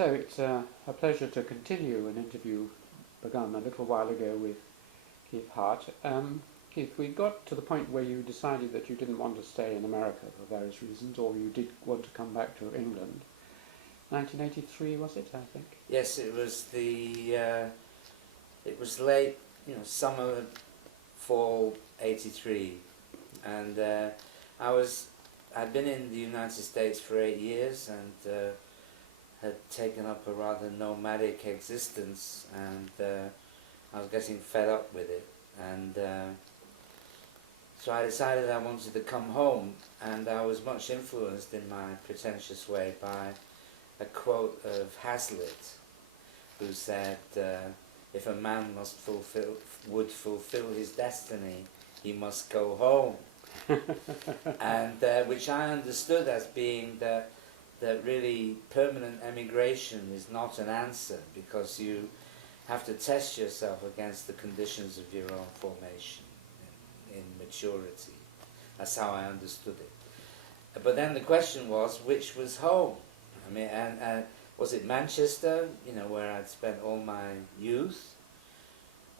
So it's a pleasure to continue an interview begun a little while ago with Keith Hart. Keith, we got to the point where you decided that you didn't want to stay in America for various reasons, or you did want to come back to England. 1983 was it, I think? Yes, it was it was late, summer, fall '83, and I'd been in the United States for 8 years and had taken up a rather nomadic existence, and I was getting fed up with it, and so I decided I wanted to come home, and I was much influenced in my pretentious way by a quote of Hazlitt, who said, if a man would fulfill his destiny, he must go home. And which I understood as being that really permanent emigration is not an answer, because you have to test yourself against the conditions of your own formation in maturity. That's how I understood it. But then the question was, which was home? I mean, and was it Manchester, where I'd spent all my youth?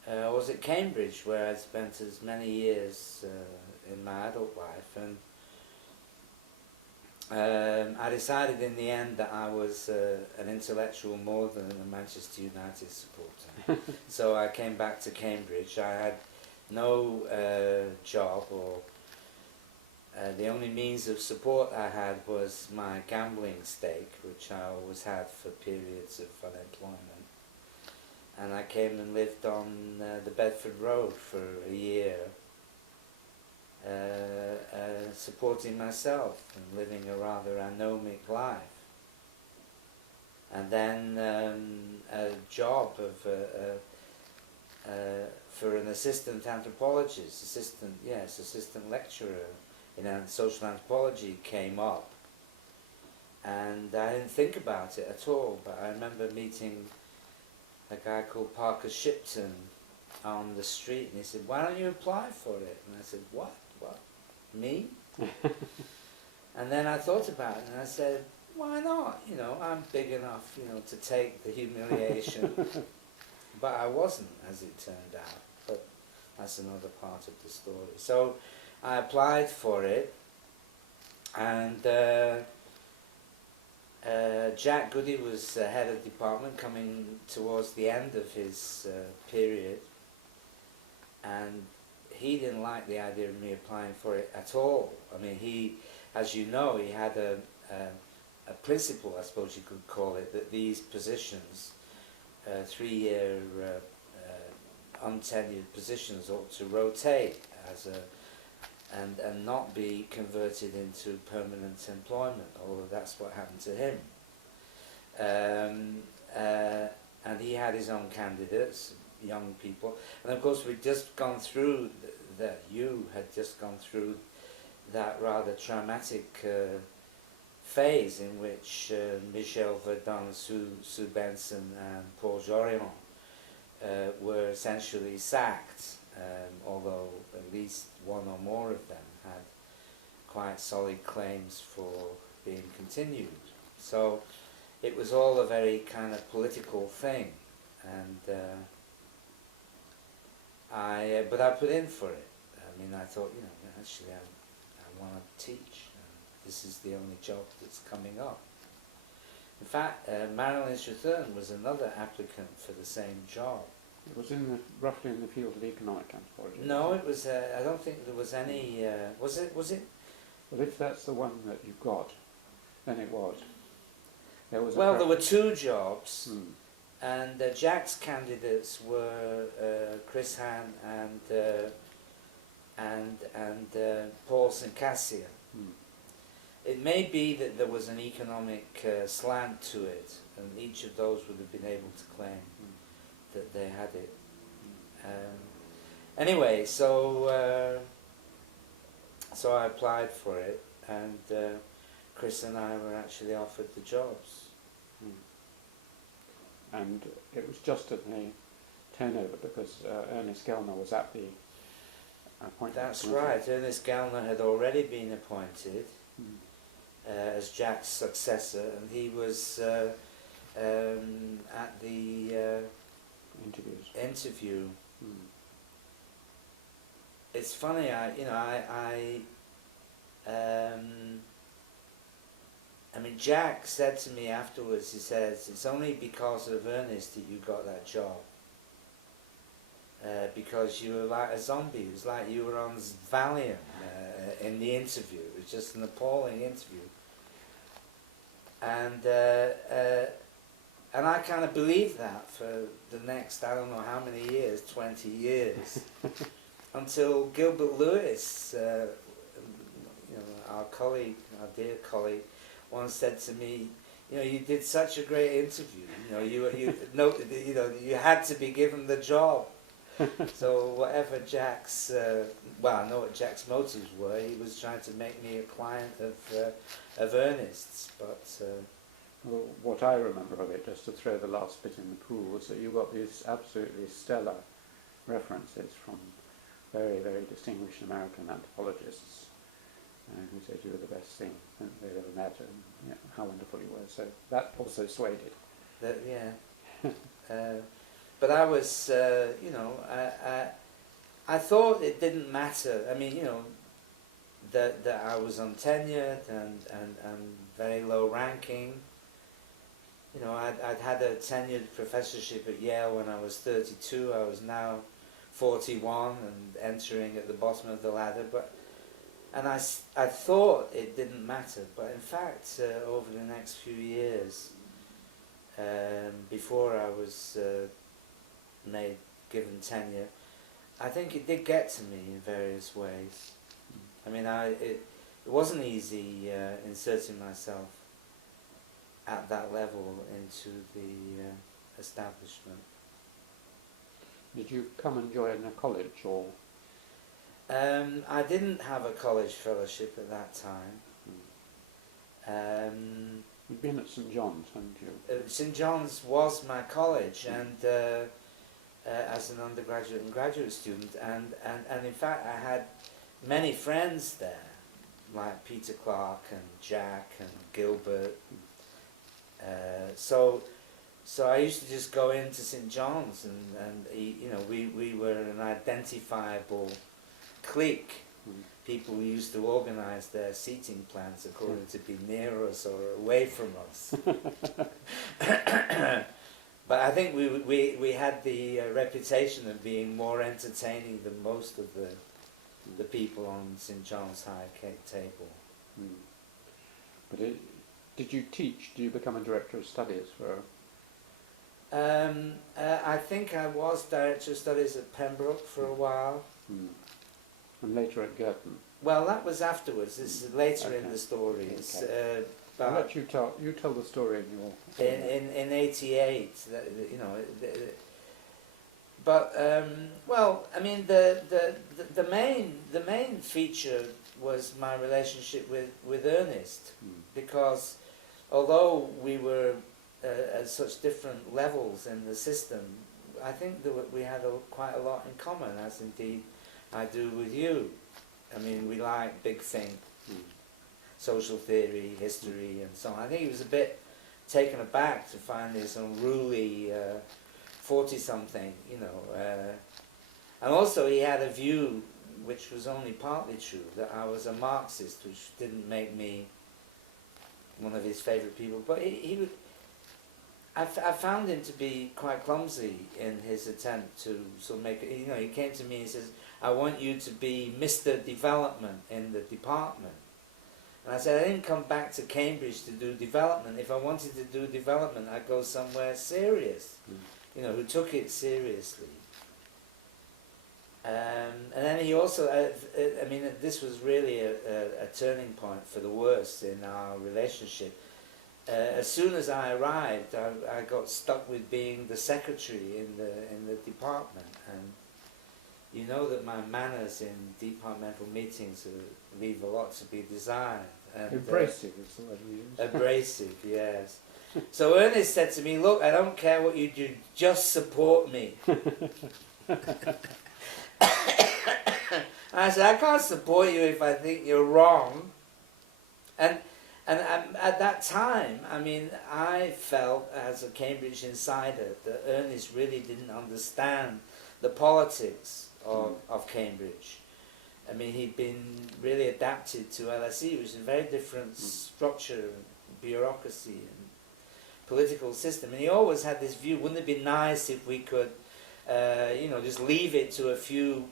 Or was it Cambridge, where I'd spent as many years in my adult life? And I decided in the end that I was an intellectual more than a Manchester United supporter. So I came back to Cambridge. I had no job, or the only means of support I had was my gambling stake, which I always had for periods of unemployment. And I came and lived on the Bedford Road for a year, supporting myself and living a rather anomic life. And then a job for an assistant anthropologist, assistant lecturer in social anthropology came up, and I didn't think about it at all, but I remember meeting a guy called Parker Shipton on the street, and he said, "Why don't you apply for it?" And I said, What, me? And then I thought about it, and I said, why not? I'm big enough, to take the humiliation. But I wasn't, as it turned out, but that's another part of the story. So I applied for it, and Jack Goody was head of department, coming towards the end of his period, and he didn't like the idea of me applying for it at all. I mean, he, as you know, he had a principle, I suppose you could call it, that these positions, 3-year untenured positions, ought to rotate and not be converted into permanent employment, although that's what happened to him. And he had his own candidates, young people, and of course we'd just gone through you had just gone through that rather traumatic phase in which Michel Verdun, Sue Benson and Paul Jorion were essentially sacked, although at least one or more of them had quite solid claims for being continued. So it was all a very kind of political thing, and but I put in for it. I mean, I thought, actually I want to teach. This is the only job that's coming up. In fact, Madeline Stern was another applicant for the same job. It was roughly in the field of economic anthropology. No, it was. I don't think there was any. Was it? Well, if that's the one that you got, then it was. There were two jobs, and Jack's candidates were Chris Hann and Paul Sincassia. It may be that there was an economic slant to it, and each of those would have been able to claim that they had it. Anyway, so I applied for it, and Chris and I were actually offered the jobs. And it was just at the turnover, because Ernest Gellner was at the appointment. That's right. Ernest Gellner had already been appointed as Jack's successor, and he was at the interview. It's funny, I mean, Jack said to me afterwards, he says, it's only because of Ernest that you got that job. Because you were like a zombie. It was like you were on Valium in the interview. It was just an appalling interview. And I kind of believed that for the next, I don't know how many years, 20 years. Until Gilbert Lewis, our colleague, our dear colleague, once said to me, you did such a great interview. You had to be given the job. So whatever Jack's, I know what Jack's motives were. He was trying to make me a client of Ernest's, but. Well, what I remember of it, just to throw the last bit in the pool, was that you got these absolutely stellar references from very, very distinguished American anthropologists who said you were the best thing that they'd ever met, and how wonderful you were. So that also swayed it. But I was, I thought it didn't matter. I mean, that I was untenured and very low ranking. I'd had a tenured professorship at Yale when I was 32. I was now 41 and entering at the bottom of the ladder. And I thought it didn't matter. But in fact, over the next few years, before I was given tenure, I think it did get to me in various ways. I mean, it wasn't easy inserting myself at that level into the establishment. Did you come and join a college, or? I didn't have a college fellowship at that time. You'd been at St John's, hadn't you? St John's was my college, and as an undergraduate and graduate student, and in fact I had many friends there, like Peter Clark and Jack and Gilbert. So I used to just go into St John's, and we were an identifiable clique. People who used to organise their seating plans according to be near us or away from us. But I think we had the reputation of being more entertaining than most of the people on St John's High Table. But did you teach? Did you become a director of studies for? I think I was director of studies at Pembroke for a while. And later at Girton. Well, that was afterwards. This is later in the story. Okay. I'll let you tell the story in your. In '88, but well, I mean the main feature was my relationship with Ernest, because although we were at such different levels in the system, I think that we had quite a lot in common, as indeed I do with you. I mean, we like big think, social theory, history, and so on. I think he was a bit taken aback to find this unruly 40-something, and also he had a view which was only partly true, that I was a Marxist, which didn't make me one of his favourite people. But I found him to be quite clumsy in his attempt to sort of make it. He came to me and says, "I want you to be Mr. Development in the department." And I said, I didn't come back to Cambridge to do development. If I wanted to do development, I'd go somewhere serious, who took it seriously. And then he also, this was really a turning point for the worse in our relationship. As soon as I arrived, I got stuck with being the secretary in the department, and you know that my manners in departmental meetings leave a lot to be desired. And, abrasive is the word we use. Abrasive, yes. So Ernest said to me, "Look, I don't care what you do, just support me." I said, "I can't support you if I think you're wrong." And And at that time, I mean, I felt as a Cambridge insider that Ernest really didn't understand the politics of Cambridge. I mean, he'd been really adapted to LSE, which is a very different structure, and bureaucracy and political system. And he always had this view, wouldn't it be nice if we could, just leave it to a few,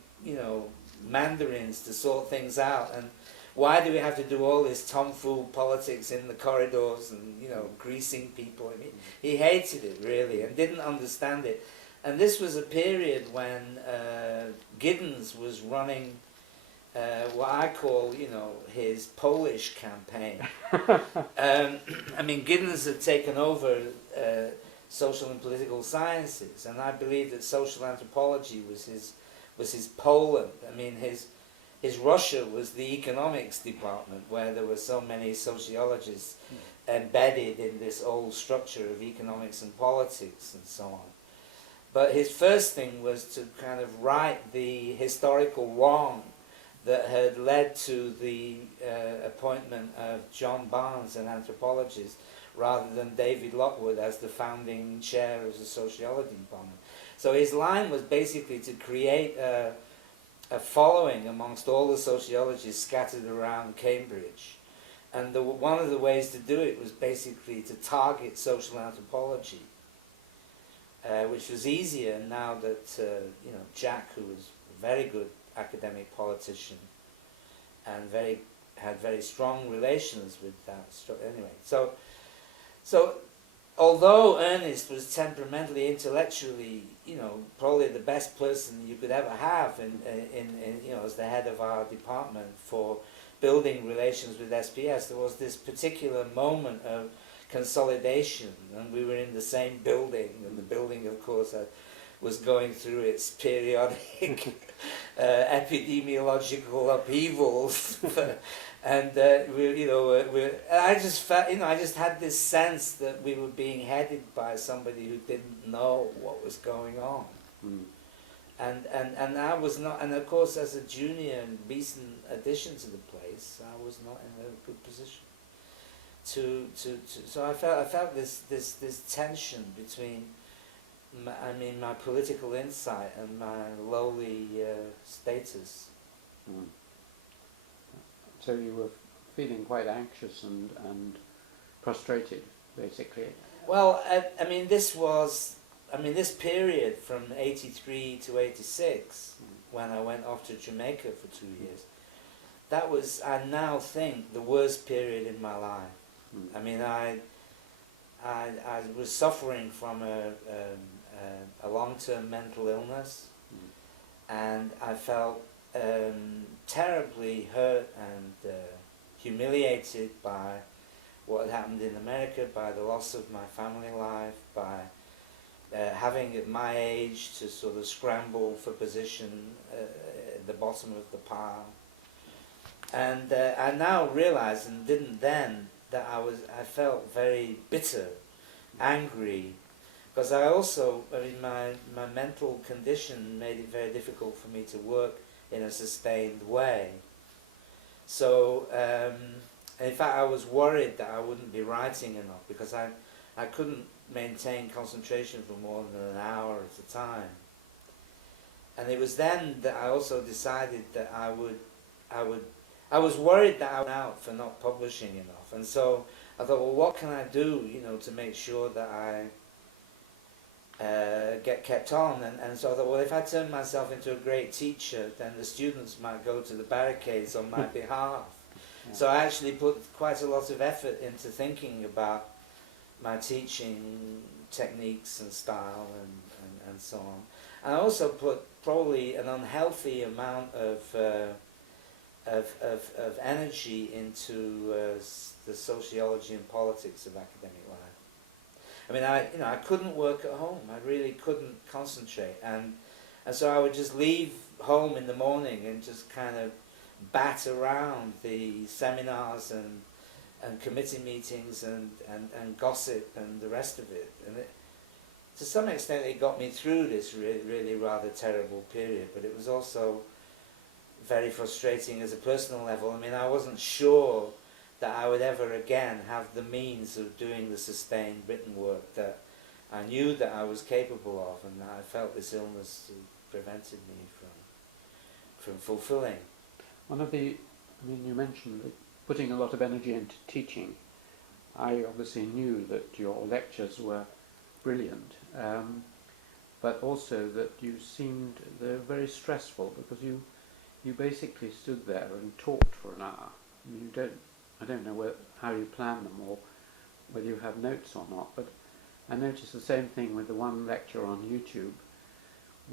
mandarins to sort things out, and why do we have to do all this tomfool politics in the corridors and, greasing people? I mean, he hated it, really, and didn't understand it. And this was a period when Giddens was running what I call, his Polish campaign. I mean, Giddens had taken over social and political sciences, and I believe that social anthropology was his Poland. I mean, his Russia was the economics department, where there were so many sociologists embedded in this old structure of economics and politics and so on. But his first thing was to kind of right the historical wrong that had led to the appointment of John Barnes, an anthropologist, rather than David Lockwood as the founding chair of the sociology department. So his line was basically to create a following amongst all the sociologists scattered around Cambridge. And one of the ways to do it was basically to target social anthropology, which was easier now that Jack, who was a very good academic politician and had very strong relations with that. Anyway, so although Ernest was temperamentally, intellectually, probably the best person you could ever have in as the head of our department for building relations with SPS, there was this particular moment of consolidation, and we were in the same building, and the building, of course, was going through its periodic epidemiological upheavals, and I just felt, I just had this sense that we were being headed by somebody who didn't know what was going on, and I was not, and of course, as a junior and recent addition to the place, I was not in a good position so I felt this tension between my political insight and my lowly status. So you were feeling quite anxious and frustrated, basically. Well, this period from 83 to 86, when I went off to Jamaica for 2 years, that was, I now think, the worst period in my life. I mean, I was suffering from a long-term mental illness, and I felt terribly hurt and humiliated by what had happened in America, by the loss of my family life, by having at my age to sort of scramble for position at the bottom of the pile. And I now realize, and didn't then, that I felt very bitter, angry, because my mental condition made it very difficult for me to work in a sustained way. So, in fact, I was worried that I wouldn't be writing enough, because I couldn't maintain concentration for more than an hour at a time. And it was then that I also decided that I was worried that I was out for not publishing enough, and so I thought, well, what can I do, to make sure that I get kept on? And so I thought, well, if I turn myself into a great teacher, then the students might go to the barricades on my behalf. Yeah. So I actually put quite a lot of effort into thinking about my teaching techniques and style and so on. And I also put probably an unhealthy amount of energy into the sociology and politics of academic life. I mean, I couldn't work at home. I really couldn't concentrate, and so I would just leave home in the morning and just kind of bat around the seminars and committee meetings and gossip and the rest of it. And to some extent, it got me through this really rather terrible period. But it was also very frustrating as a personal level. I mean, I wasn't sure that I would ever again have the means of doing the sustained written work that I knew that I was capable of, and that I felt this illness prevented me from fulfilling. One of the, I mean, you mentioned that putting a lot of energy into teaching. I obviously knew that your lectures were brilliant, but also that you seemed, they're very stressful, because you basically stood there and talked for an hour. I mean, I don't know how you plan them or whether you have notes or not, but I noticed the same thing with the one lecture on YouTube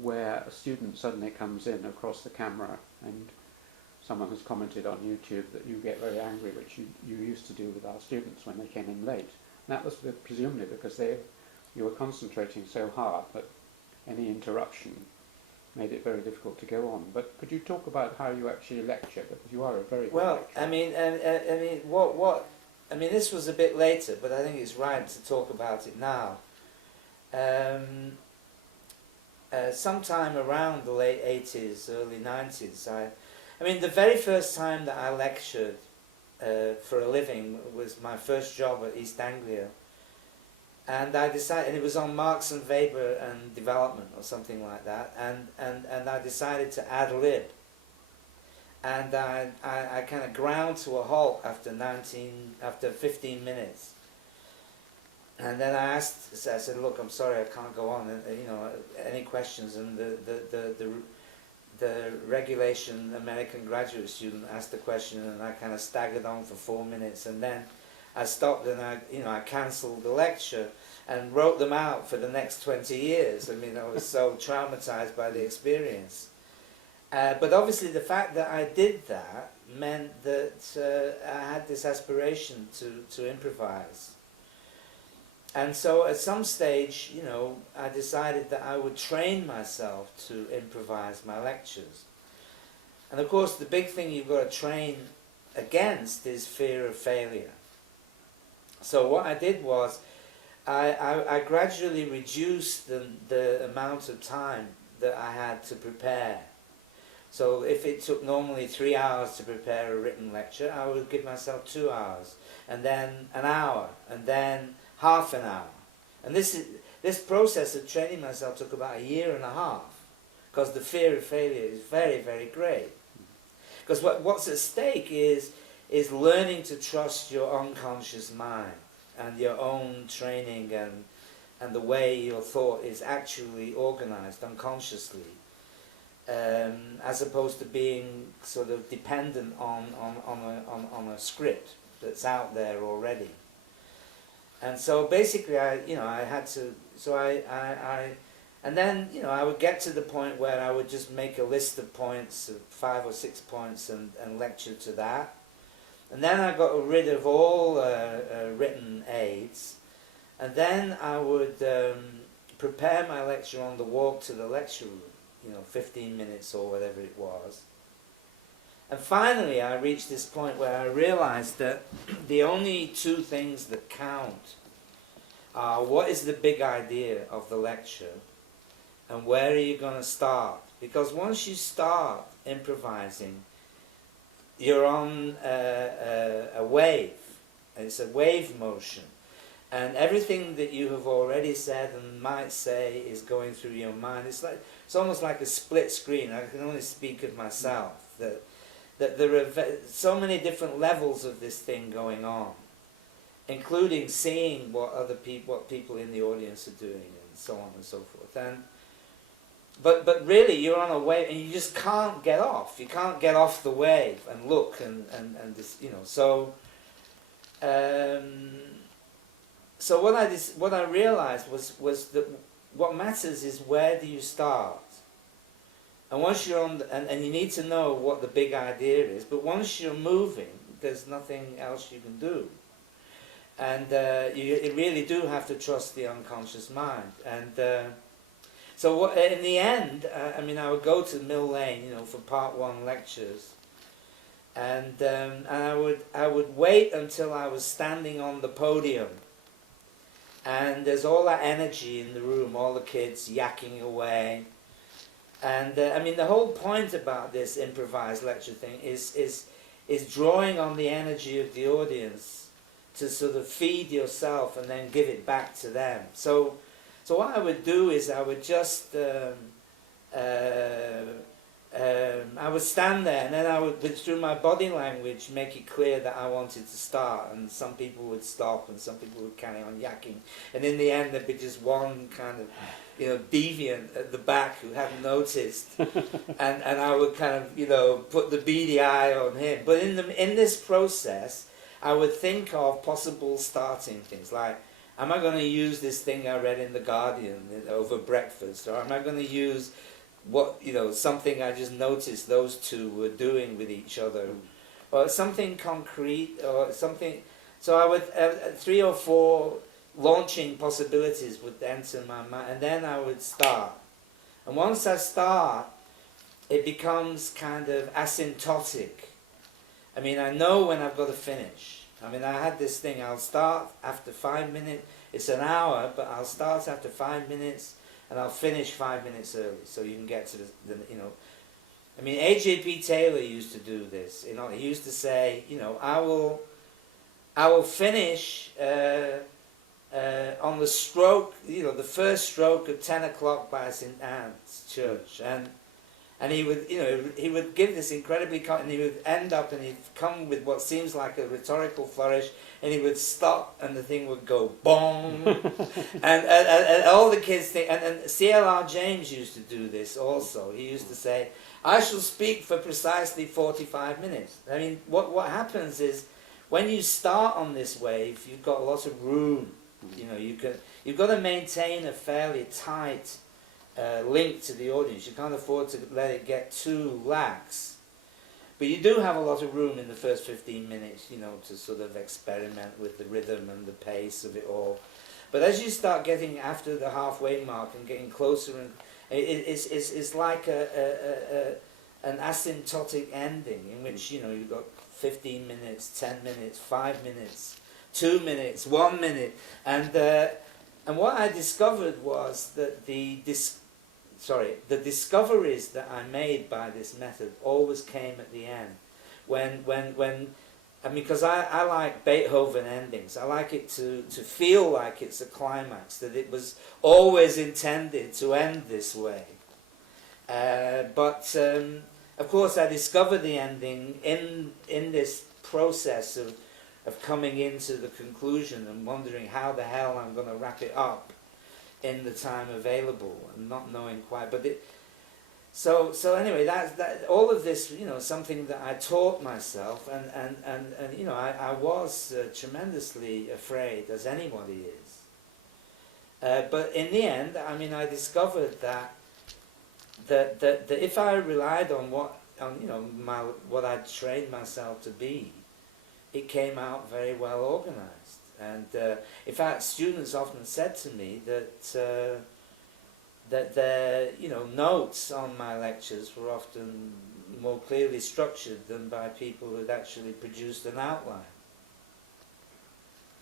where a student suddenly comes in across the camera, and someone has commented on YouTube that you get very angry, which you used to do with our students when they came in late. And that was presumably because you were concentrating so hard that any interruption made it very difficult to go on. But could you talk about how you actually lecture? Because you are a very good lecturer. I mean, this was a bit later, but I think it's right to talk about it now. Sometime around the late 80s, early 90s, I mean, the very first time that I lectured for a living was my first job at East Anglia. And I decided, and it was on Marx and Weber and development or something like that, and I decided to ad lib. And I kind of ground to a halt after 15 minutes. And then I said, look, I'm sorry, I can't go on. And, any questions? And the regulation American graduate student asked the question, and I kind of staggered on for 4 minutes, and then I stopped and I cancelled the lecture and wrote them out for the next 20 years. I mean, I was so traumatized by the experience. But obviously the fact that I did that meant that I had this aspiration to improvise. And so at some stage, I decided that I would train myself to improvise my lectures. And of course the big thing you've got to train against is fear of failure. So what I did was, I gradually reduced the amount of time that I had to prepare. So if it took normally 3 hours to prepare a written lecture, I would give myself 2 hours, and then an hour, and then half an hour. And this process of training myself took about 1.5 years, because the fear of failure is very, very great. Because what's at stake is learning to trust your unconscious mind and your own training and the way your thought is actually organized unconsciously, as opposed to being sort of dependent on a script that's out there already. And so basically I had to, and then I would get to the point where I would just make a list of points, of 5 or 6 points, and lecture to that. And then I got rid of all written aids, and then I would prepare my lecture on the walk to the lecture room, 15 minutes or whatever it was. And finally I reached this point where I realized that the only 2 things that count are what is the big idea of the lecture and where are you going to start. Because once you start improvising, you're on a wave. It's a wave motion. And everything that you have already said and might say is going through your mind. It's almost like a split screen. I can only speak of myself. That there are so many different levels of this thing going on, including seeing what people in the audience are doing, and so on and so forth. But really, you're on a wave, and you just can't get off. You can't get off the wave and look and this, So, so what I realized was that what matters is where do you start. And once you're on, and you need to know what the big idea is, but once you're moving, there's nothing else you can do. And you really do have to trust the unconscious mind. And so in the end, I would go to Mill Lane, for part 1 lectures, and I would wait until I was standing on the podium, and there's all that energy in the room, all the kids yakking away. And the whole point about this improvised lecture thing is is drawing on the energy of the audience to sort of feed yourself and then give it back to them. So what I would do is I would just I would stand there, and then I would, through my body language, make it clear that I wanted to start, and some people would stop and some people would carry on yakking, and in the end there'd be just one kind of, you know, deviant at the back who hadn't noticed, and I would kind of, you know, put the beady eye on him. But in this process I would think of possible starting things, like, am I going to use this thing I read in The Guardian over breakfast, or am I going to use what, you know, something I just noticed those two were doing with each other, or something concrete, or something. So I would 3 or 4 launching possibilities would enter my mind, and then I would start. And once I start, it becomes kind of asymptotic. I mean, I know when I've got to finish. I mean, I had this thing, I'll start after 5 minutes. It's an hour, but I'll start after 5 minutes, and I'll finish 5 minutes early, so you can get to the you know. I mean, A.J.P. Taylor used to do this. You know, he used to say, you know, I will finish on the stroke, you know, the first stroke of 10 o'clock by St. Anne's Church, and he would, you know, he would give this incredibly, and he would end up, and he'd come with what seems like a rhetorical flourish, and he would stop, and the thing would go bong, and all the kids think, and C.L.R. James used to do this also. He used to say, I shall speak for precisely 45 minutes. I mean, what happens is, when you start on this wave, you've got lots of room. You know, you've got to maintain a fairly tight link to the audience. You can't afford to let it get too lax. But you do have a lot of room in the first 15 minutes, you know, to sort of experiment with the rhythm and the pace of it all. But as you start getting after the halfway mark and getting closer, and it's like an asymptotic ending in which, you know, you've got 15 minutes, 10 minutes, 5 minutes, 2 minutes, 1 minute, and what I discovered was that the discoveries that I made by this method always came at the end, when I mean, because I like Beethoven endings. I like it to feel like it's a climax, that it was always intended to end this way. But of course, I discovered the ending in this process of coming into the conclusion and wondering how the hell I'm going to wrap it up in the time available, and not knowing quite. But so anyway, that all of this, you know, something that I taught myself, and you know, I was tremendously afraid, as anybody is. But in the end, I mean, I discovered that if I relied on you know, what I'd trained myself to be, it came out very well organized. And in fact, students often said to me that their, you know, notes on my lectures were often more clearly structured than by people who had actually produced an outline.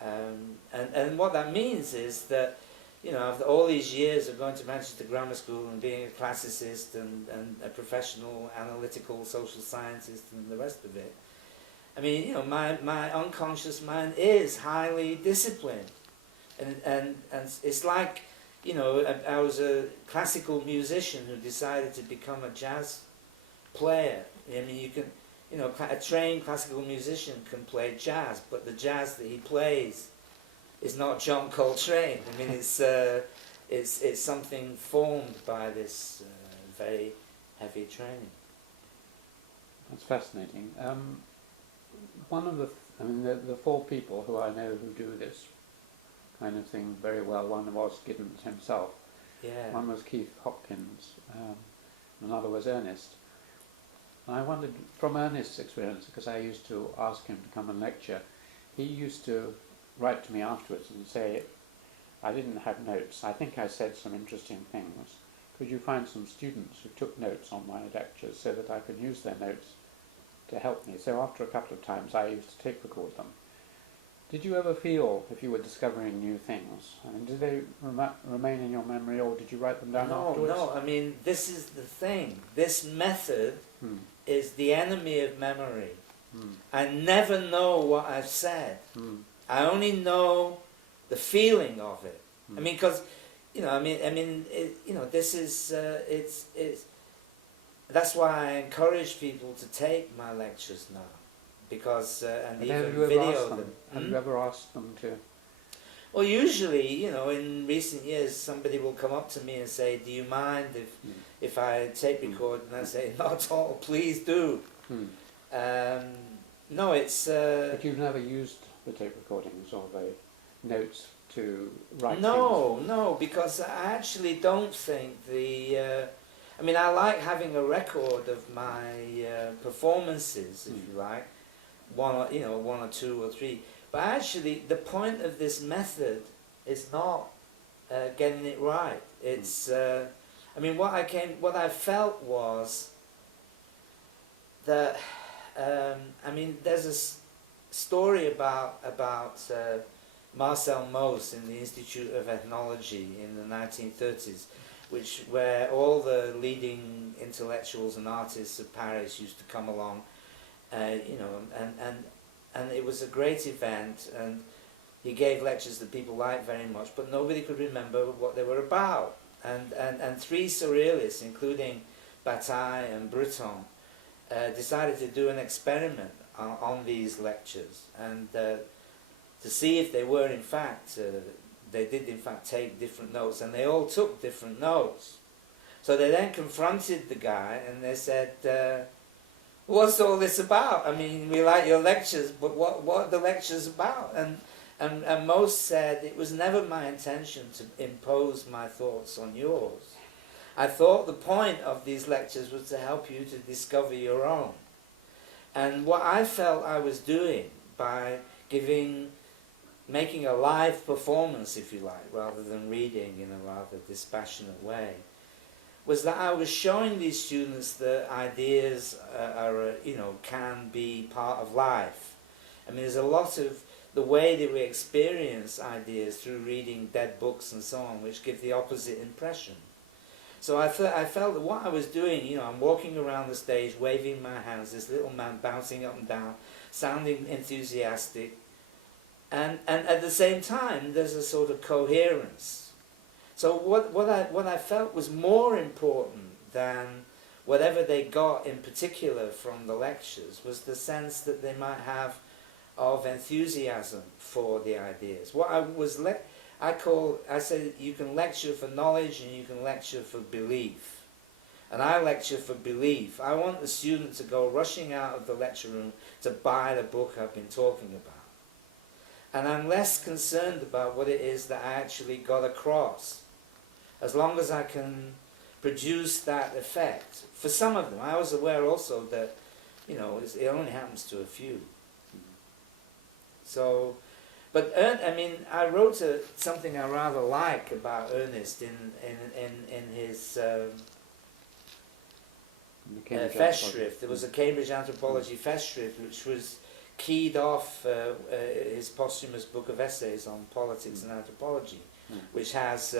And what that means is that, you know, after all these years of going to Manchester Grammar School and being a classicist and a professional analytical social scientist and the rest of it, I mean, you know, my unconscious mind is highly disciplined, and it's like, you know, I was a classical musician who decided to become a jazz player. I mean, you can, you know, a trained classical musician can play jazz, but the jazz that he plays is not John Coltrane. I mean, it's something formed by this very heavy training. That's fascinating. One of the 4 people who I know who do this kind of thing very well, one was Giddens himself, Yeah. one was Keith Hopkins, another was Ernest. And I wondered, from Ernest's experience, because I used to ask him to come and lecture, he used to write to me afterwards and say, I didn't have notes, I think I said some interesting things. Could you find some students who took notes on my lectures so that I could use their notes to help me? So after a couple of times I used to tape record them. Did you ever feel, if you were discovering new things, I mean, did they remain in your memory, or did you write them down afterwards? No, I mean, this is the thing. This method is the enemy of memory. I never know what I've said. I only know the feeling of it. I mean, because, you know, this is, that's why I encourage people to take my lectures now, because, and But even have you ever video asked them. Have you ever asked them to? Well, usually, you know, in recent years, somebody will come up to me and say, "Do you mind if I tape record?" And I say, "Not at all. Please do." No, it's. But you've never used the tape recordings or the notes to write No, no, because I actually don't think the. I mean, I like having a record of my performances, if you like, one or two or three. But actually, the point of this method is not getting it right. It's. I mean, what I felt was that. I mean, there's a story about Marcel Mauss in the Institute of Ethnology in the 1930s, where all the leading intellectuals and artists of Paris used to come along, you know, and it was a great event, and he gave lectures that people liked very much, but nobody could remember what they were about. And three surrealists, including Bataille and Breton, decided to do an experiment on these lectures, and to see if they were in fact, they did in fact take different notes, and they all took different notes. So they then confronted the guy and they said, "What's all this about? I mean, we like your lectures, but what are the lectures about?" And most said, "It was never my intention to impose my thoughts on yours. I thought the point of these lectures was to help you to discover your own." And what I felt I was doing by making a live performance, if you like, rather than reading in a rather dispassionate way, was that I was showing these students that ideas can be part of life. I mean, there's a lot of the way that we experience ideas through reading dead books and so on, which give the opposite impression. So I felt that what I was doing, you know, I'm walking around the stage, waving my hands, this little man bouncing up and down, sounding enthusiastic, and at the same time, there's a sort of coherence. So what I felt was more important than whatever they got in particular from the lectures was the sense that they might have of enthusiasm for the ideas. What I said you can lecture for knowledge and you can lecture for belief. And I lecture for belief. I want the student to go rushing out of the lecture room to buy the book I've been talking about. And I'm less concerned about what it is that I actually got across, as long as I can produce that effect. For some of them, I was aware also that, you know, it only happens to a few. So, but I wrote something I rather like about Ernest in his Festschrift. There was a Cambridge Anthropology Festschrift, which was keyed off his posthumous book of essays on politics and anthropology, which has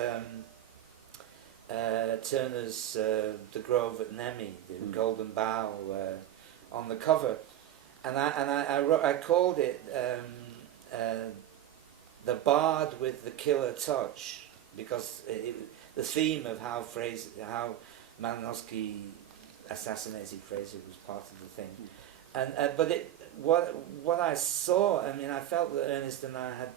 Turner's The Grove at Nemi, the Golden Bough, on the cover, and I called it The Bard with the Killer Touch, because the theme of how Malinowski assassinated Fraser was part of the thing, but what I saw, I mean, I felt that Ernest and I had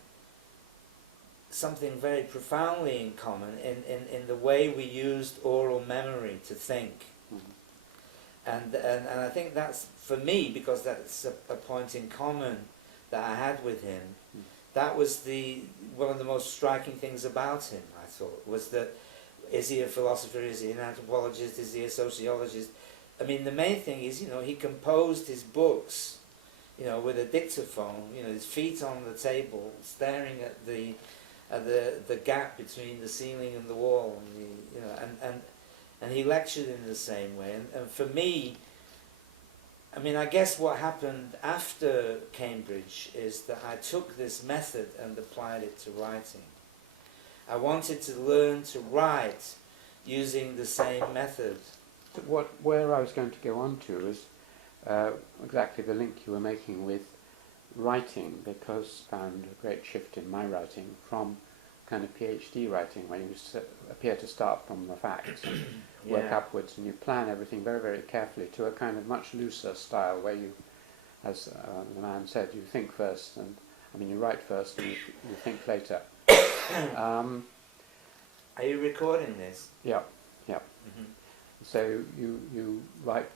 something very profoundly in common in the way we used oral memory to think. And I think that's, for me, because that's a point in common that I had with him, that was one of the most striking things about him, I thought, was that, is he a philosopher, is he an anthropologist, is he a sociologist? I mean, the main thing is, you know, he composed his books, you know, with a dictaphone, you know, his feet on the table, staring at the gap between the ceiling and the wall, and and he lectured in the same way. And for me, I mean, I guess what happened after Cambridge is that I took this method and applied it to writing. I wanted to learn to write using the same method. Where I was going to go on to is exactly the link you were making with writing, because I found a great shift in my writing from kind of PhD writing, where you appear to start from the facts and work Yeah. upwards, and you plan everything very, very carefully, to a kind of much looser style where you, as the man said, you think first, and you write first and you think later. Are you recording this? Yeah, yeah. Mm-hmm. So you write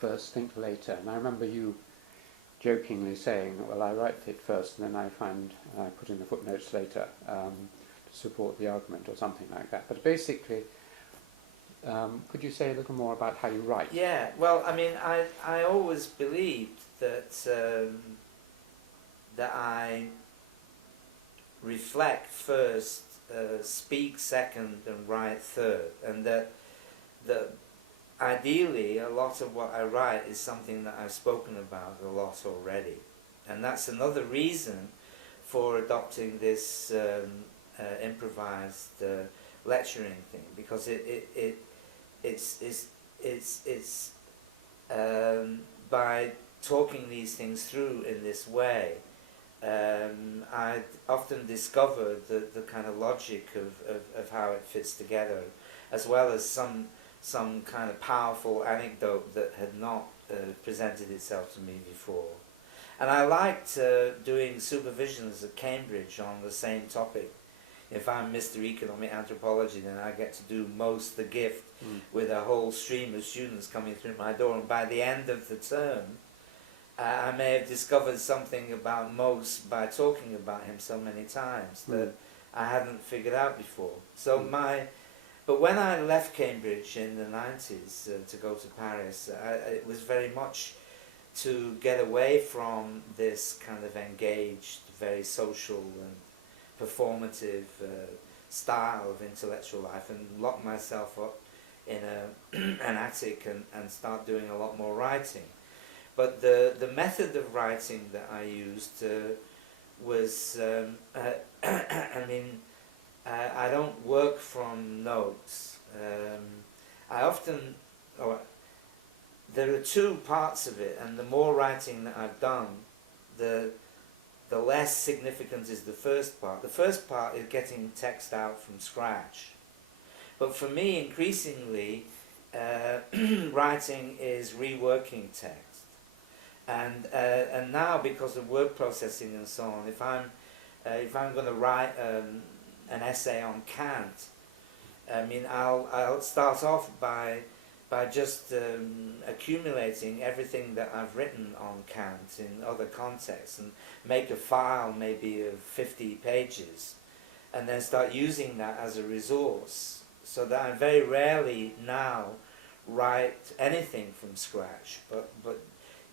first, think later. And I remember you jokingly saying, well, I write it first and then I put in the footnotes later to support the argument, or something like that. But basically, could you say a little more about how you write? Yeah, well, I always believed that that I reflect first, speak second, and write third, and that ideally a lot of what I write is something that I've spoken about a lot already, and that's another reason for adopting this improvised lecturing thing, because it's by talking these things through in this way, I often discovered the kind of logic of how it fits together, as well as some kind of powerful anecdote that had not presented itself to me before. And I liked doing supervisions at Cambridge on the same topic. If I'm Mr. Economic Anthropology, then I get to do most the gift with a whole stream of students coming through my door, and by the end of the term, I may have discovered something about Most by talking about him so many times that I hadn't figured out before. So but when I left Cambridge in the 90s to go to Paris, it was very much to get away from this kind of engaged, very social and performative style of intellectual life, and lock myself up in an attic and start doing a lot more writing. But the method of writing that I used was, I don't work from notes. I often, there are two parts of it, and the more writing that I've done, the less significant is the first part. The first part is getting text out from scratch. But for me, increasingly, writing is reworking text. And now, because of word processing and so on, if I'm going to write an essay on Kant, I'll start off by just accumulating everything that I've written on Kant in other contexts, and make a file maybe of 50 pages, and then start using that as a resource, so that I very rarely now write anything from scratch, but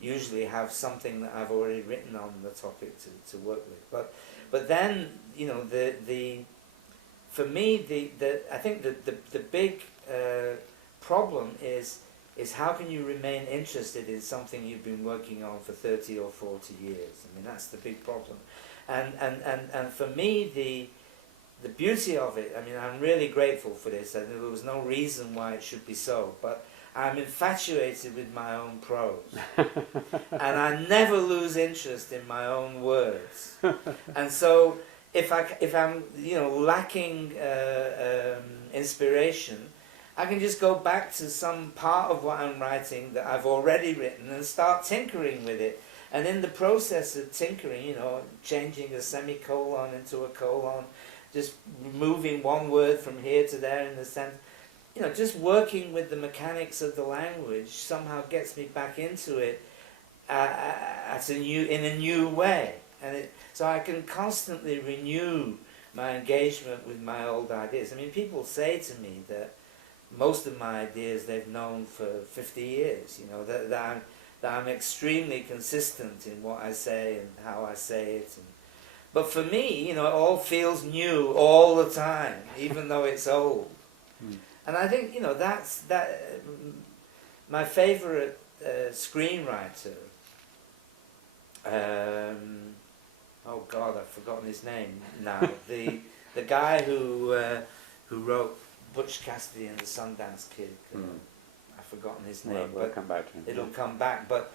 usually have something that I've already written on the topic to work with. But then, for me, I think the big problem is how can you remain interested in something you've been working on for 30 or 40 years? That's the big problem. And for me, the beauty of it, I'm really grateful for this, and there was no reason why it should be so, but I'm infatuated with my own prose, and I never lose interest in my own words. And so, if I'm lacking inspiration, I can just go back to some part of what I'm writing that I've already written and start tinkering with it. And in the process of tinkering, changing a semicolon into a colon, just moving one word from here to there in the sentence, just working with the mechanics of the language somehow gets me back into it in a new way. So I can constantly renew my engagement with my old ideas. People say to me that most of my ideas they've known for 50 years, that I'm extremely consistent in what I say and how I say it. But for me, it all feels new all the time, even though it's old. And I think, that's my favourite screenwriter. Oh God, I've forgotten his name now. the guy who wrote Butch Cassidy and the Sundance Kid. I forgotten his name. We'll come back to him. It'll come back. But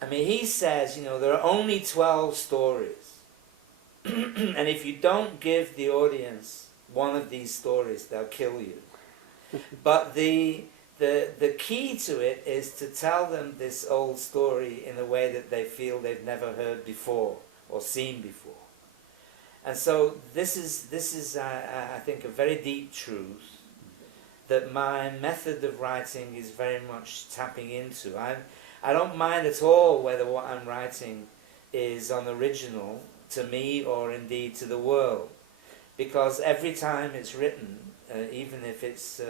I mean, he says, there are only 12 stories, and if you don't give the audience one of these stories, they'll kill you. But the key to it is to tell them this old story in a way that they feel they've never heard before or seen before. And so this is I think, a very deep truth that my method of writing is very much tapping into. I don't mind at all whether what I'm writing is unoriginal to me or indeed to the world, because every time it's written, even if it's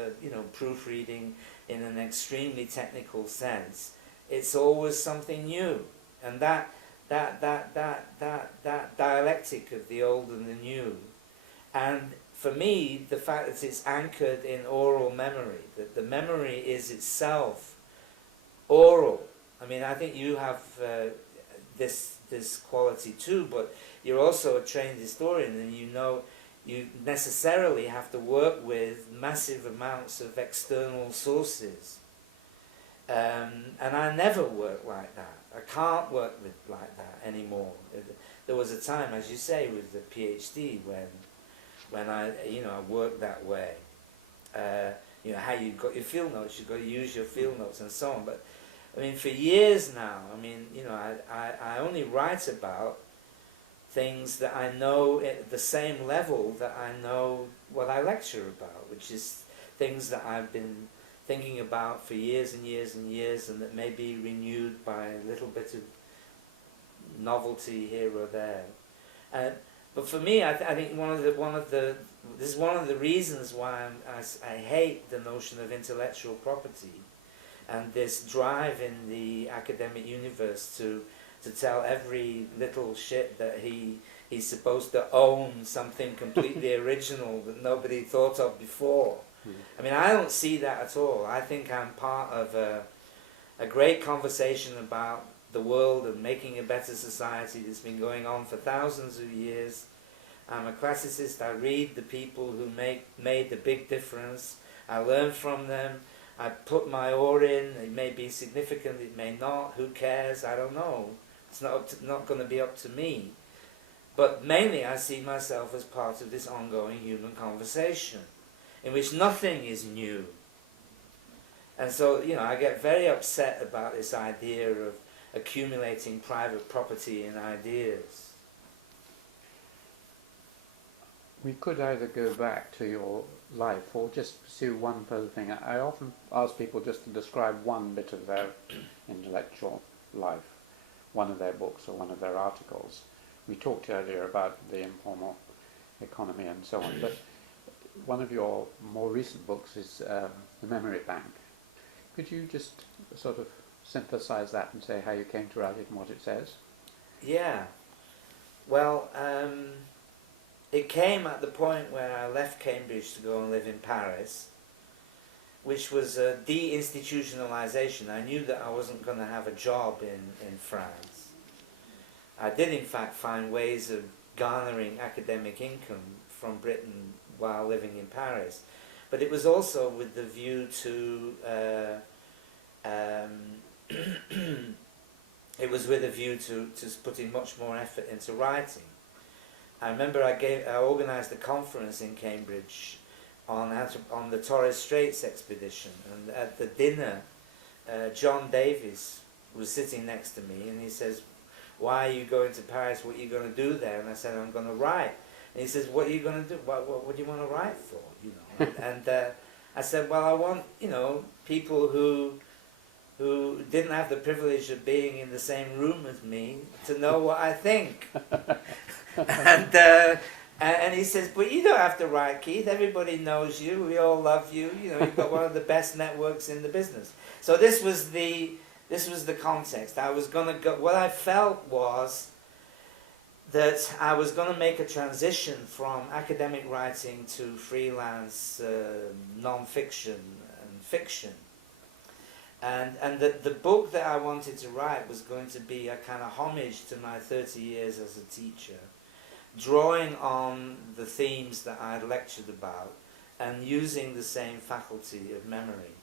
proofreading in an extremely technical sense, it's always something new, and that dialectic of the old and the new, and for me, the fact that it's anchored in oral memory, that the memory is itself oral. I mean, I think you have this quality too, but you're also a trained historian, and you necessarily have to work with massive amounts of external sources. And I never work like that. I can't work like that anymore. There was a time, as you say, with the PhD when I worked that way. How you got your field notes, you've got to use your field notes and so on. But I mean, for years now, I only write about things that I know at the same level that I know what I lecture about, which is things that I've been thinking about for years and years and years, and that may be renewed by a little bit of novelty here or there. But for me, I think this is one of the reasons why I hate the notion of intellectual property, and this drive in the academic universe to tell every little shit that he's supposed to own something completely original that nobody thought of before. I mean, I don't see that at all. I think I'm part of a great conversation about the world and making a better society that's been going on for thousands of years. I'm a classicist. I read the people who made the big difference. I learn from them. I put my oar in. It may be significant, it may not. Who cares? I don't know. It's not going to be up to me. But mainly I see myself as part of this ongoing human conversation, in which nothing is new. And so, I get very upset about this idea of accumulating private property in ideas. We could either go back to your life or just pursue one further thing. I often ask people just to describe one bit of their intellectual life, one of their books or one of their articles. We talked earlier about the informal economy and so on, but one of your more recent books is The Memory Bank. Could you just sort of synthesize that and say how you came to write it and what it says? Yeah. Well, it came at the point where I left Cambridge to go and live in Paris, which was a deinstitutionalization. I knew that I wasn't going to have a job in France. I did in fact find ways of garnering academic income from Britain while living in Paris, but it was also with the view to putting much more effort into writing. I remember I organised a conference in Cambridge on the Torres Straits expedition, and at the dinner, John Davies was sitting next to me, and he says, "Why are you going to Paris? What are you going to do there?" And I said, "I'm going to write." And he says, "What are you going to do? What do you want to write for?" And I said, "Well, I want people who didn't have the privilege of being in the same room as me to know what I think." And he says, "But you don't have to write, Keith. Everybody knows you. We all love you. You've got one of the best networks in the business." So this was the context. I was going to go. What I felt was that I was going to make a transition from academic writing to freelance non-fiction and fiction. And the book that I wanted to write was going to be a kind of homage to my 30 years as a teacher, drawing on the themes that I'd lectured about and using the same faculty of memory.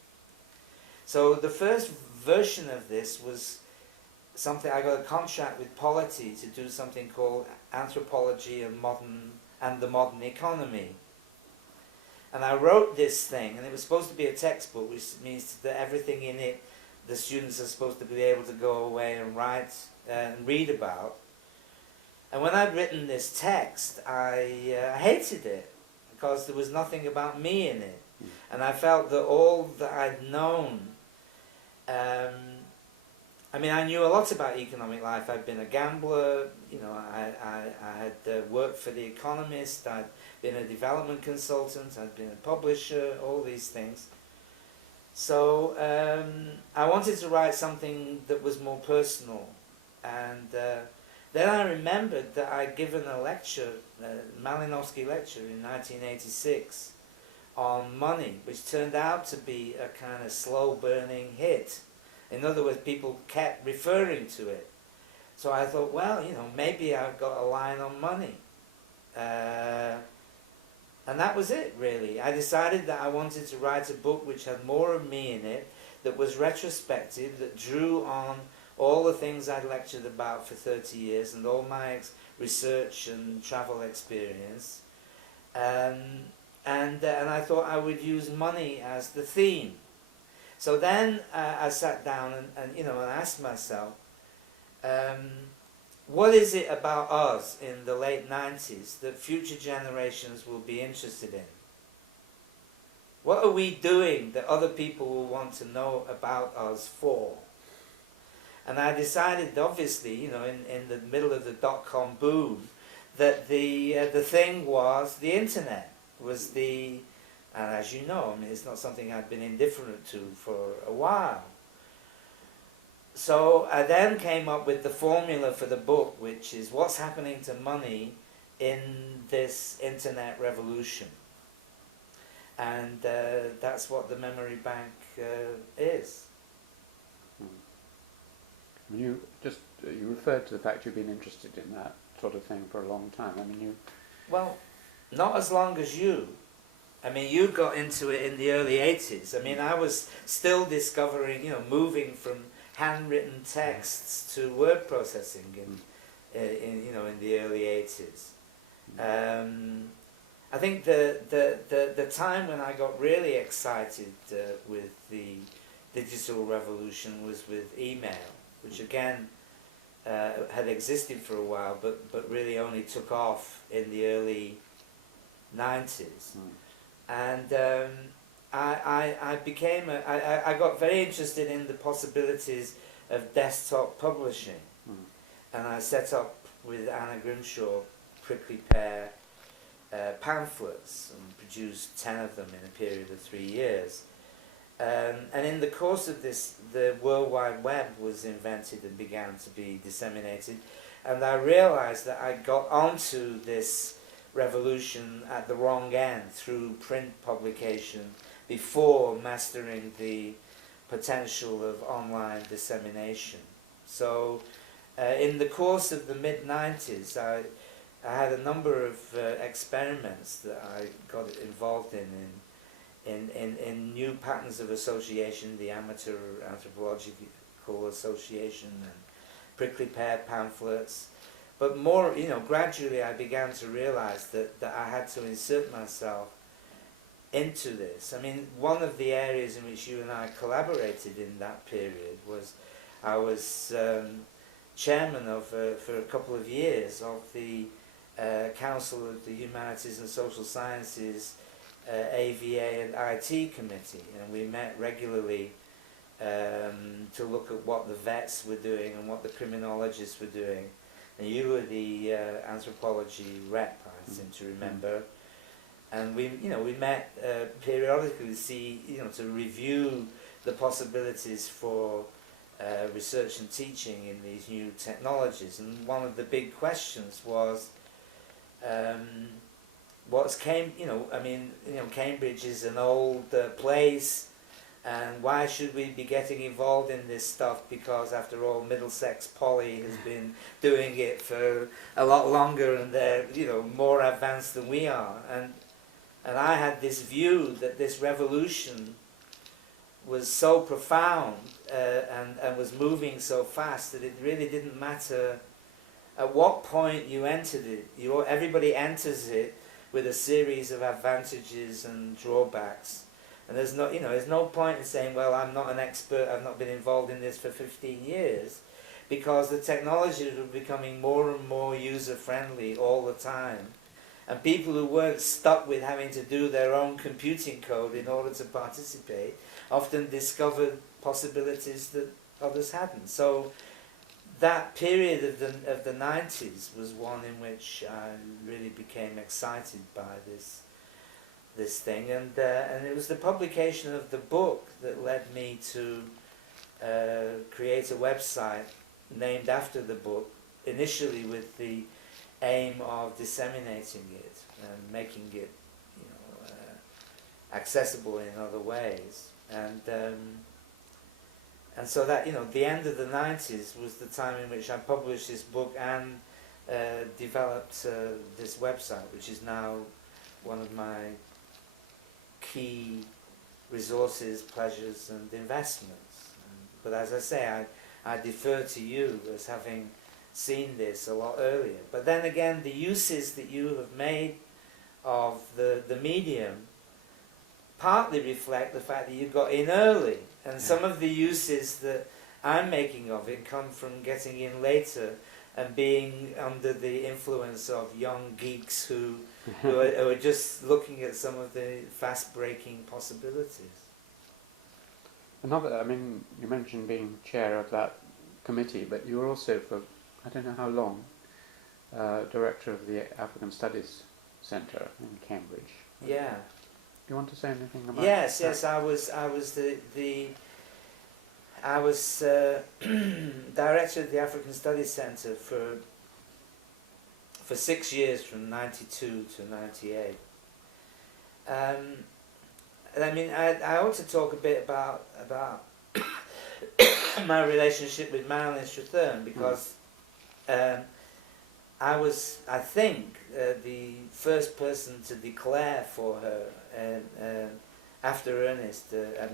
So the first version of this was something, I got a contract with Polity to do something called Anthropology and the Modern Economy. And I wrote this thing, and it was supposed to be a textbook, which means that everything in it the students are supposed to be able to go away and write and read about. And when I'd written this text, I hated it, because there was nothing about me in it. And I felt that all that I'd known, I mean, I knew a lot about economic life. I'd been a gambler, you know, I had worked for The Economist, I'd been a development consultant, I'd been a publisher, all these things. So I wanted to write something that was more personal. And then I remembered that I'd given a lecture, a Malinowski lecture in 1986 on money, which turned out to be a kind of slow-burning hit. In other words, people kept referring to it. So I thought, well, you know, maybe I've got a line on money. And that was it, really. I decided that I wanted to write a book which had more of me in it, that was retrospective, that drew on all the things I'd lectured about for 30 years and all my research and travel experience. And I thought I would use money as the theme. So then I sat down and you know, and asked myself, what is it about us in the late 90s that future generations will be interested in? What are we doing that other people will want to know about us for? And I decided, obviously, you know, in the middle of the dot-com boom, that the thing was the internet, was the, and as you know, I mean, it's not something I'd been indifferent to for a while. So I then came up with the formula for the book, which is what's happening to money in this internet revolution. And that's what the memory bank is. You referred to the fact you've been interested in that sort of thing for a long time. I mean, Well, not as long as you. I mean, you got into it in the early 80s. I mean, I was still discovering, you know, moving from handwritten texts to word processing in you know, in the early 80s. I think the time when I got really excited with the digital revolution was with email, which again had existed for a while, but really only took off in the early 90s. And I got very interested in the possibilities of desktop publishing. And I set up with Anna Grimshaw Prickly Pear pamphlets and produced 10 of them in a period of 3 years. And in the course of this, the World Wide Web was invented and began to be disseminated. And I realized that I got onto this revolution at the wrong end through print publication before mastering the potential of online dissemination. So in the course of the mid-90s, I had a number of experiments that I got involved in new patterns of association, the Amateur Anthropological Association and Prickly Pear pamphlets. But more, you know, gradually I began to realize that I had to insert myself into this. I mean, one of the areas in which you and I collaborated in that period was I was chairman of, for a couple of years, of the Council of the Humanities and Social Sciences AVA and IT committee, and we met regularly to look at what the vets were doing and what the criminologists were doing. And you were the anthropology rep, I seem to remember. And we met periodically to see, to review the possibilities for research and teaching in these new technologies. And one of the big questions was, Cambridge is an old place, and why should we be getting involved in this stuff? Because after all, Middlesex Poly has been doing it for a lot longer, and they're more advanced than we are. And I had this view that this revolution was so profound and was moving so fast that it really didn't matter at what point you entered it. Everybody enters it with a series of advantages and drawbacks. And there's no point in saying, well, I'm not an expert, I've not been involved in this for 15 years, because the technologies were becoming more and more user-friendly all the time. And people who weren't stuck with having to do their own computing code in order to participate often discovered possibilities that others hadn't. So that period of the 90s was one in which I really became excited by this thing, and it was the publication of the book that led me to create a website named after the book, initially with the aim of disseminating it and making it, accessible in other ways, and so that, the end of the 90s was the time in which I published this book and developed this website, which is now one of my key resources, pleasures and investments. But as I say, I defer to you as having seen this a lot earlier. But then again, the uses that you have made of the medium partly reflect the fact that you got in early, and some of the uses that I'm making of it come from getting in later and being under the influence of young geeks who are just looking at some of the fast-breaking possibilities. You mentioned being chair of that committee, but you were also, for I don't know how long, director of the African Studies Centre in Cambridge. Yeah. Do you want to say anything about Yes, that? yes, I was director of the African Studies Centre for 6 years, from 92 to 98. I ought to talk a bit about my relationship with Madeline Stern, because I was, I think, the first person to declare for her after Ernest. I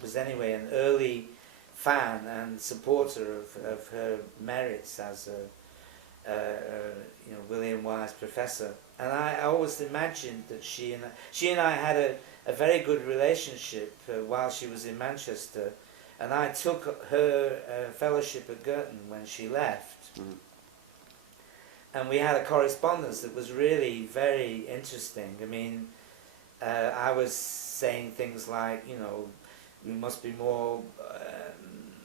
was anyway an early fan and supporter of her merits as a William Wise professor, and I always imagined that she and I had a very good relationship while she was in Manchester, and I took her fellowship at Girton when she left. Mm. And we had a correspondence that was really very interesting. I was saying things like, we must be more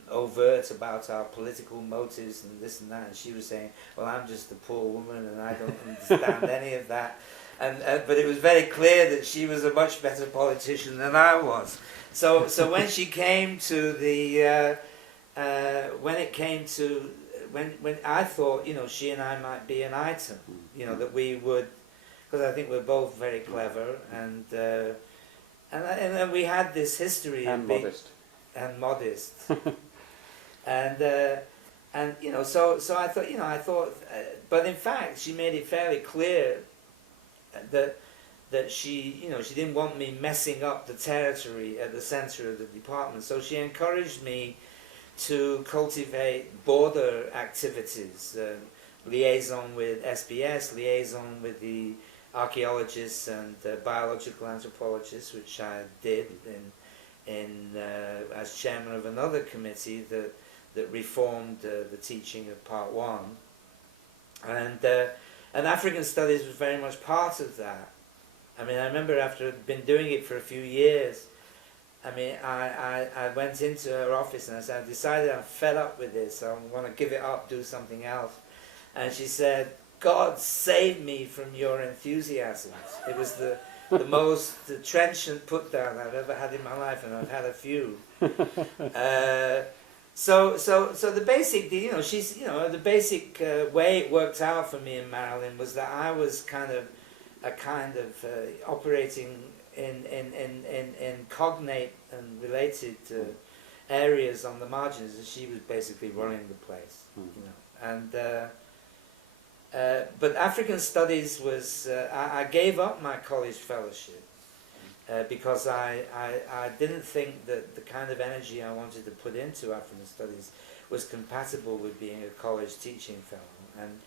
overt about our political motives and this and that, and she was saying, well, I'm just a poor woman and I don't understand any of that. But it was very clear that she was a much better politician than I was. So when she came to the, when I thought, she and I might be an item, that we would, because I think we're both very clever, and we had this history and of modest. And modest, so I thought, but in fact she made it fairly clear that she didn't want me messing up the territory at the centre of the department, so she encouraged me to cultivate border activities, liaison with SBS, liaison with the archaeologists and biological anthropologists, which I did as chairman of another committee that reformed the teaching of Part 1. And African Studies was very much part of that. I remember after I'd been doing it for a few years, I went into her office and I said, I decided I'm fed up with this, I want to give it up, do something else. And she said, God save me from your enthusiasms. It was the most trenchant put down I've ever had in my life, and I've had a few. So the basic, the basic way it worked out for me and Madeline was that I was kind of operating in cognate and related areas on the margins, and she was basically running the place. But African Studies was, I gave up my college fellowship because I didn't think that the kind of energy I wanted to put into African studies was compatible with being a college teaching fellow. And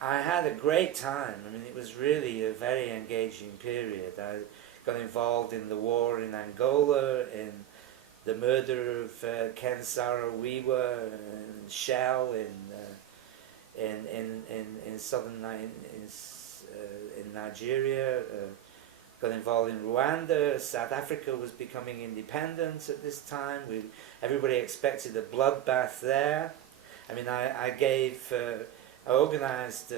I had a great time. I mean, it was really a very engaging period. I got involved in the war in Angola, in the murder of Ken Saro-Wiwa and Shell in southern in Nigeria. Got involved in Rwanda. South Africa was becoming independent at this time. Everybody expected a bloodbath there. I mean, I organised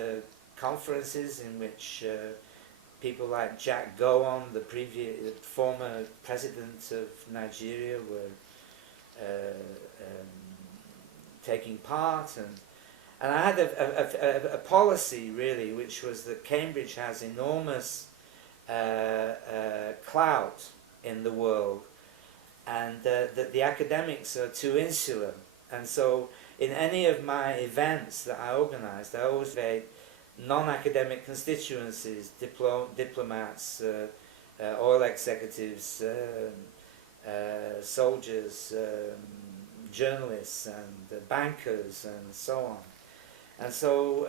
conferences in which people like Jack Gowon, the former president of Nigeria, were taking part, and I had a policy really, which was that Cambridge has enormous clout in the world, and that the academics are too insular, and so in any of my events that I organised, I always made non-academic constituencies, diplomats, oil executives, soldiers, journalists, and bankers, and so on. And so,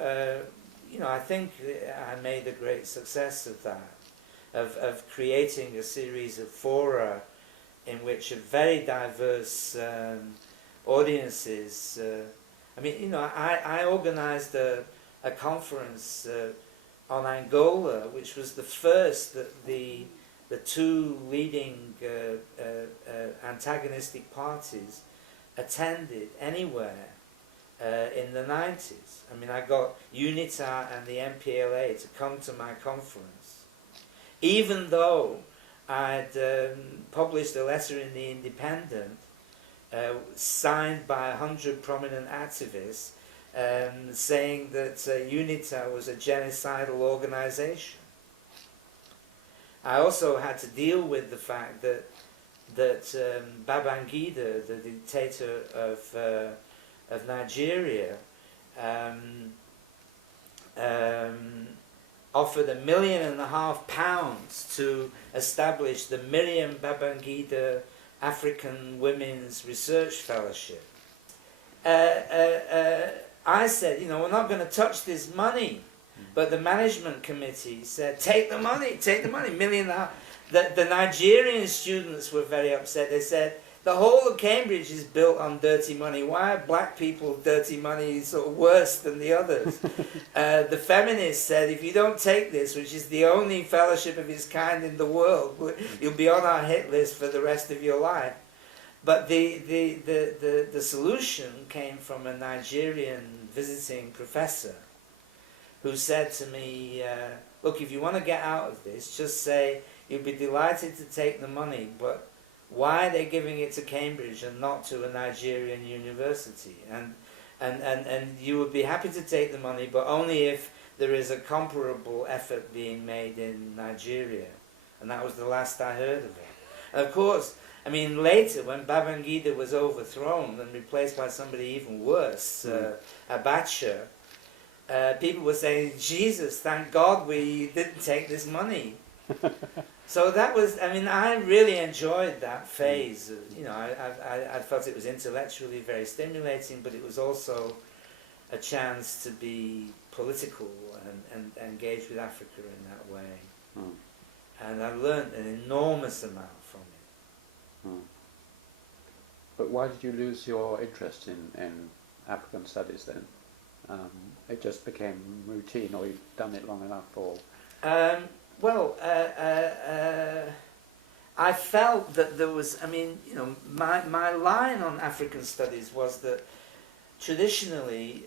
I think I made a great success of that, of creating a series of fora in which a very diverse audiences. I organised a conference on Angola, which was the first that the two leading antagonistic parties attended anywhere in the 90s. I mean, I got UNITA and the MPLA to come to my conference, even though I'd published a letter in the Independent signed by 100 prominent activists saying that UNITA was a genocidal organization. I also had to deal with the fact that Babangida, the dictator of Nigeria, offered £1.5 million to establish the Miriam Babangida African Women's Research Fellowship. I said, we're not going to touch this money. But the management committee said, take the money, £1.5 million. The Nigerian students were very upset. They said, the whole of Cambridge is built on dirty money. Why are black people dirty money sort of worse than the others? The feminists said, if you don't take this, which is the only fellowship of its kind in the world, you'll be on our hit list for the rest of your life. But the solution came from a Nigerian visiting professor who said to me, look, if you want to get out of this, just say you'll be delighted to take the money, but why are they giving it to Cambridge and not to a Nigerian university? And you would be happy to take the money, but only if there is a comparable effort being made in Nigeria. And that was the last I heard of it. And of course, I mean, later, when Babangida was overthrown and replaced by somebody even worse, Abacha, people were saying, Jesus, thank God we didn't take this money. So that was, I mean, I really enjoyed that phase. I felt it was intellectually very stimulating, but it was also a chance to be political and engage with Africa in that way. And I learned an enormous amount from it. But why did you lose your interest in African studies then? It just became routine, or you'd done it long enough, or? I felt that there was, my line on African studies was that traditionally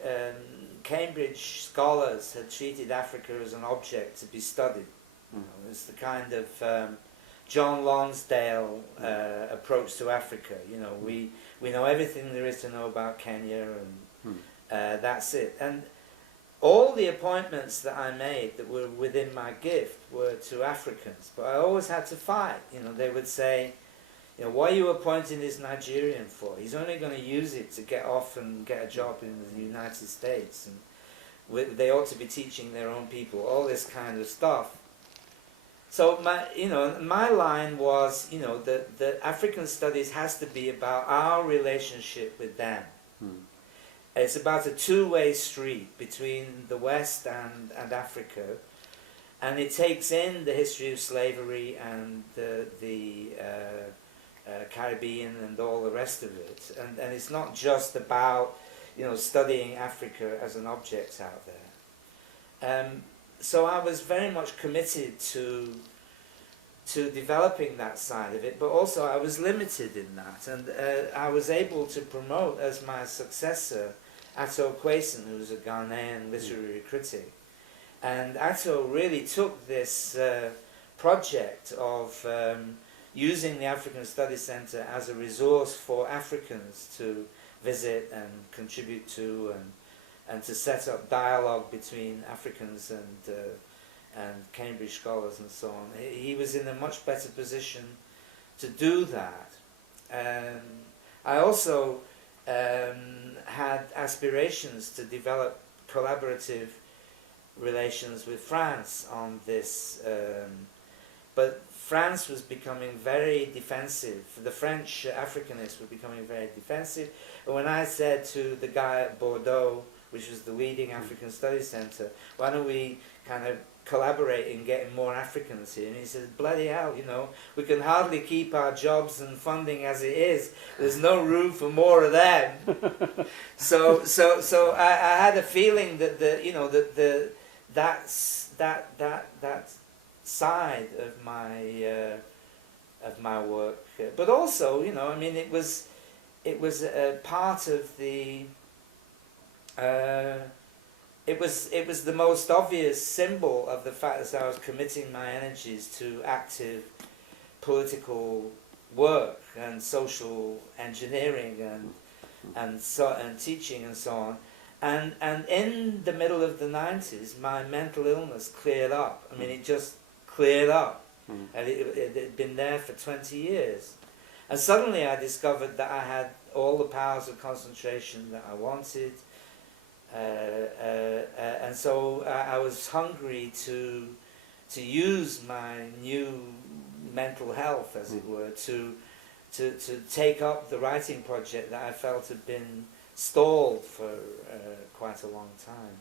Cambridge scholars had treated Africa as an object to be studied. It's the kind of John Lonsdale approach to Africa. We know everything there is to know about Kenya, and that's it. And all the appointments that I made that were within my gift were to Africans, but I always had to fight. They would say, what are you appointing this Nigerian for? He's only going to use it to get off and get a job in the United States, and they ought to be teaching their own people, all this kind of stuff. So my line was, the African studies has to be about our relationship with them. Mm. It's about a two-way street between the West and Africa, and it takes in the history of slavery and the Caribbean and all the rest of it. And it's not just about, studying Africa as an object out there. So I was very much committed to developing that side of it, but also I was limited in that, and I was able to promote as my successor Atto Quayson, who was a Ghanaian literary critic. And Atto really took this project of using the African Studies Centre as a resource for Africans to visit and contribute to, and to set up dialogue between Africans and Cambridge scholars and so on. He was in a much better position to do that. I also had aspirations to develop collaborative relations with France on this, but France was becoming very defensive. The French Africanists were becoming very defensive. And when I said to the guy at Bordeaux, which was the leading African Studies Centre, why don't we kind of collaborate in getting more Africans here? And he says, bloody hell, we can hardly keep our jobs and funding as it is. There's no room for more of them. So I had a feeling that that side of my work, but also, it was a part of the. It was the most obvious symbol of the fact that I was committing my energies to active political work and social engineering and teaching and so on. And in the middle of the 90s, my mental illness cleared up. It just cleared up. And it had been there for 20 years. And suddenly I discovered that I had all the powers of concentration that I wanted. And so I was hungry to use my new mental health, as it were, to take up the writing project that I felt had been stalled for quite a long time.